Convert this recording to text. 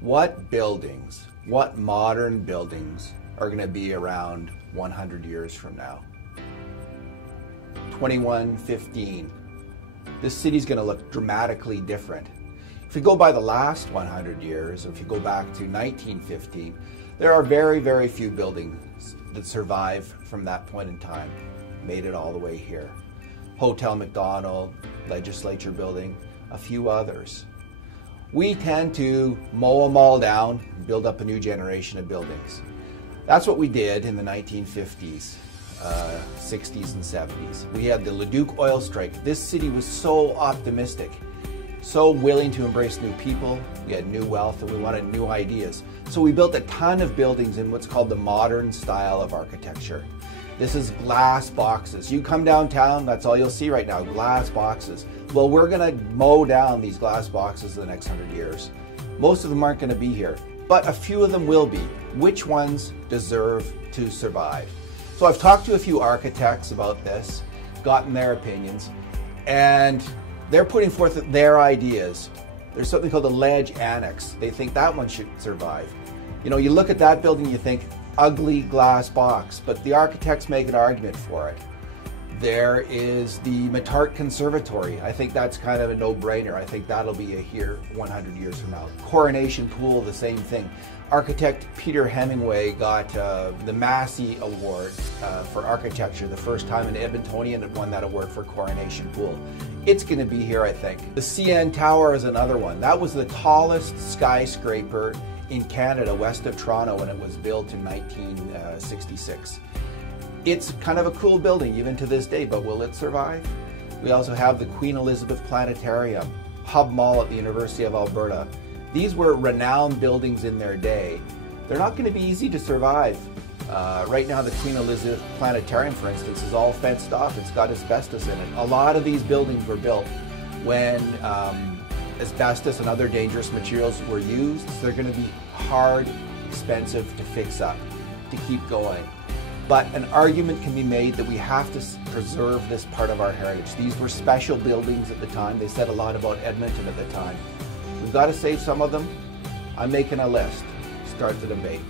What buildings, what modern buildings are going to be around 100 years from now? 2115. This city's going to look dramatically different. If you go by the last 100 years, or if you go back to 1915, there are very, very few buildings that survive from that point in time, made it all the way here. Hotel McDonald, Legislature Building, a few others. We tend to mow them all down and build up a new generation of buildings. That's what we did in the 1950s, 60s and 70s. We had the Leduc oil strike. This city was so optimistic, so willing to embrace new people. We had new wealth and we wanted new ideas. So we built a ton of buildings in what's called the modern style of architecture. This is glass boxes. You come downtown, that's all you'll see right now, glass boxes. Well, we're gonna mow down these glass boxes in the next 100 years. Most of them aren't gonna be here, but a few of them will be. Which ones deserve to survive? So I've talked to a few architects about this, gotten their opinions, and they're putting forth their ideas. There's something called the Ledge Annex. They think that one should survive. You know, you look at that building, you think, ugly glass box, but the architects make an argument for it. There is the Matart Conservatory. I think that's kind of a no-brainer. I think that'll be here 100 years from now. Coronation Pool, the same thing. Architect Peter Hemingway got the Massey Award for architecture the first time in Edmontonian and won that award for Coronation Pool. It's going to be here, I think. The CN Tower is another one. That was the tallest skyscraper in Canada, west of Toronto, when it was built in 1966. It's kind of a cool building even to this day, but will it survive? We also have the Queen Elizabeth Planetarium, Hub Mall at the University of Alberta. These were renowned buildings in their day. They're not going to be easy to survive. Right now, the Queen Elizabeth Planetarium, for instance, is all fenced off. It's got asbestos in it. A lot of these buildings were built when asbestos and other dangerous materials were used. So they're going to be hard, expensive to fix up, to keep going. But an argument can be made that we have to preserve this part of our heritage. These were special buildings at the time. They said a lot about Edmonton at the time. We've got to save some of them. I'm making a list. Start the debate.